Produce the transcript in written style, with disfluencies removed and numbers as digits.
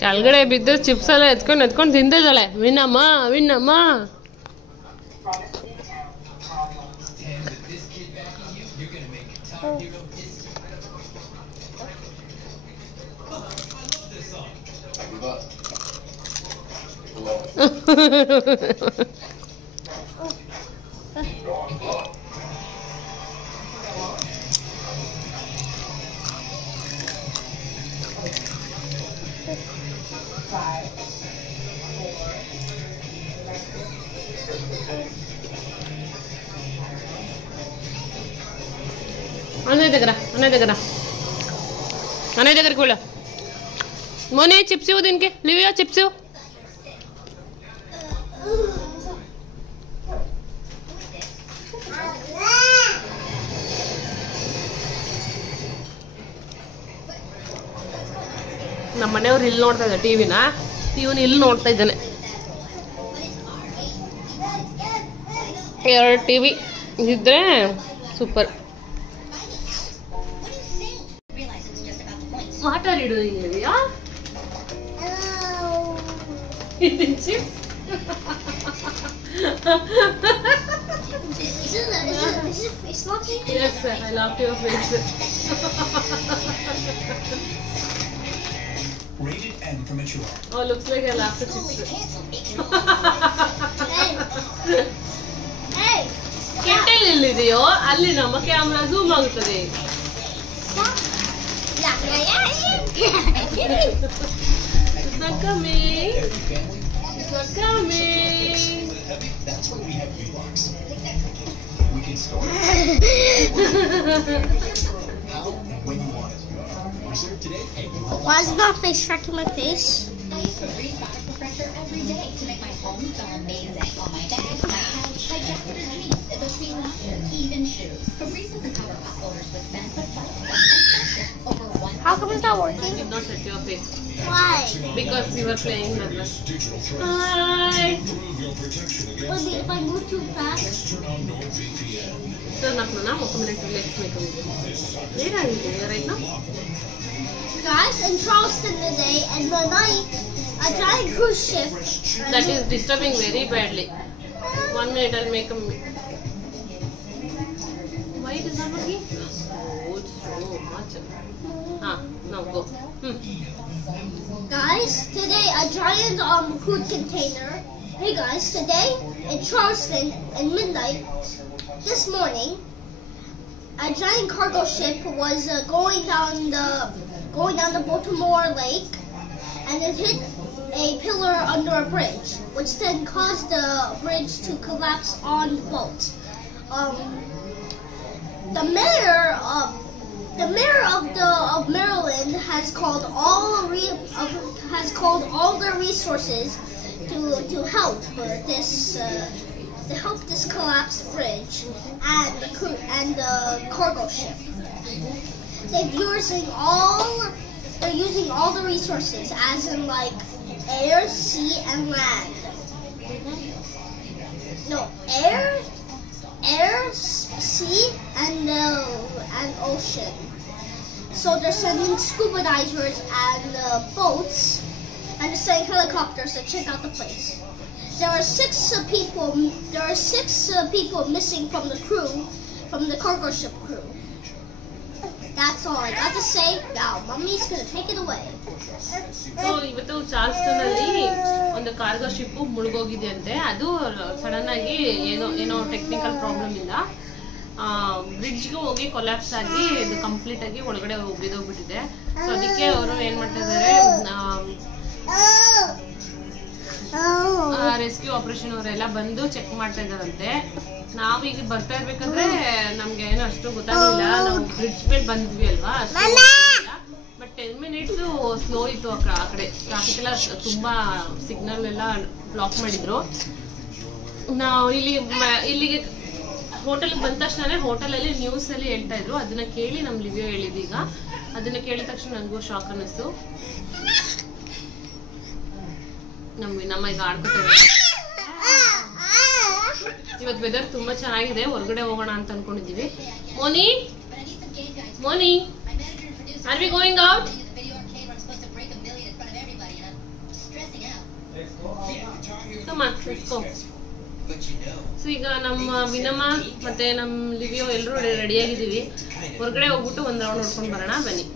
ಕೆಳಗಡೆ ಬಿದ್ದು ಚಿಪ್ಸ್ ಎಲ್ಲ ಎತ್ಕೊಂಡು ತಿಂದಿದ್ದಾಳೆ ವಿನ್ನಮ್ಮ ವಿನ್ನಮ್ಮ. అనే దగ్గరికి వెళ్ళా మోనే చిప్స్ ఇవ్వు దీనికి లివియా చిప్స్ ఇవ్వు. ನಮ್ಮ ಮನೆಯವ್ರು ಇಲ್ಲಿ ನೋಡ್ತಾ ಇದ್ದಾರೆ ಟಿವಿನ, ಇವನು ಇಲ್ಲಿ ನೋಡ್ತಾ ಇದ್ದಾನೆ. 2 ಟಿವಿ ಇದ್ರೆ super. What are you doing, Livia? Eating chips? Is it face locking? Yes, sir. I locked your face. Rated M for mature. Oh, looks like I locked the chips. Hey! Kettle illideyo alli namma camera zoom aguttade. It's not coming. It's not coming. That's why we have V-Box. We can store how and when you want it. Reserve today. Why is my face tracking my face? I use the Breeze fabric refresher every day to make my home feel amazing. On my bed, my couch, my jacket or jeans, between lashes, even shoes. Breeze doesn't cover hot odors with scent, but over 1. How come it's not working? Did not set your face Why? because we were playing Douglas. Hi. Maybe if I move too fast. Turn up now. Let's make a video. Where are you right now? Guys, in Charleston today and the night, a giant cruise ship. That is disturbing very badly. 1 minute, I'll make a. Why it is not working? Oh, it's so much. Now go. Guys, today a giant food container. Hey guys, today in Charleston at midnight this morning, a giant cargo ship was going down the Baltimore Lake, and it hit a pillar under a bridge, which then caused the bridge to collapse on the boat. The mayor of Maryland has called all the resources to help this collapsed bridge and the cargo ship. They're using all the resources, as in like air, sea, and land. No, air, sea, and ocean. So they're sending scuba divers and boats, and they're sending helicopters to check out the place. There are 6 people. There are 6 people missing from the crew, from the cargo ship crew. That's all I got to say. Now, Mummy's gonna take it away. So, ಇವತ್ತು ಚಾರ್ಲ್ಸ್ಟನ್ ಅಲ್ಲಿ ಒಂದು cargo ship ಮುಳುಗೋಗಿದೆ ಅಂತೆ. ಅದು sudden ಆಗಿ ಏನೋ technical problem ಇಂದ ಬ್ರಿಡ್ಜ್ಗೆ ಹೋಗಿ collapse ಆಗಿ ಇದು ಕಂಪ್ಲೀಟ್ ಆಗಿ ಒಳಗಡೆ ಬಿದ್ದೋಗ್ಬಿಟ್ಟಿದೆ. ಸೊ ಅದಕ್ಕೆ ಅವರು ಏನ್ ಮಾಡ್ತಾ ಇದಾರೆ, ರೆಸ್ಕ್ಯೂ ಆಪರೇಷನ್ ಅವರೆಲ್ಲ ಬಂದು ಚೆಕ್ ಮಾಡ್ತಾ ಇದಾರಂತೆ. ನಾವೀಗ ಬರ್ತಾ ಇರ್ಬೇಕಾದ್ರೆ ನಮ್ಗೆ ಏನೋ ಅಷ್ಟು ಗೊತ್ತಾಗಿಲ್ಲ, ನಾವು ಬ್ರಿಡ್ಜ್ ಮೇಲೆ ಬಂದ್ವಿ ಅಲ್ವಾ, ಬಟ್ 10 ಮಿನಿಟ್ಸ್ ಸ್ಲೋ ಇತ್ತು. ಆ ಕಡೆ ಟ್ರಾಫಿಕ್ ಎಲ್ಲ ತುಂಬಾ ಸಿಗ್ನಲ್ ಎಲ್ಲ ಬ್ಲಾಕ್ ಮಾಡಿದ್ರು. ನಾವು ಇಲ್ಲಿಗೆ ಹೋಟೆಲ್ಗೆ ಬಂದ ತಕ್ಷಣ ಹೋಟೆಲಲ್ಲಿ ನ್ಯೂಸ್ ಅಲ್ಲಿ ಹೇಳ್ತಾ ಇದ್ರು, ಅದನ್ನ ಕೇಳಿ ನಮ್ ಲಿವಿಯೋ ಹೇಳಿದೀಗ. ಅದನ್ನ ಕೇಳಿದ ತಕ್ಷಣ ನನಗೂ ಶಾಕ್ ಅನ್ನಿಸ್ತು. ನಮ್ಮ ಈಗ ಆಡ್ಕೊತಾರೆ. ಇವತ್ತು ವೆದರ್ ತುಂಬಾ ಚೆನ್ನಾಗಿದೆ, ಹೊರಗಡೆ ಹೋಗೋಣ ಅಂತ ಅನ್ಕೊಂಡಿದೀವಿ. Moni Moni are we going out? So ಈಗ ನಮ್ಮ ವಿನಮ್ಮ ಮತ್ತೆ ನಮ್ಮ ಲಿವಿಯೋ ಎಲ್ಲರೂ ರೆಡಿ ಆಗಿದ್ದೀವಿ. ಹೊರಗಡೆ ಹೋಗ್ಬಿಟ್ಟು ಒಂದ್ ರೌಂಡ್ ನೋಡ್ಕೊಂಡು ಬರೋಣ ಬನ್ನಿ.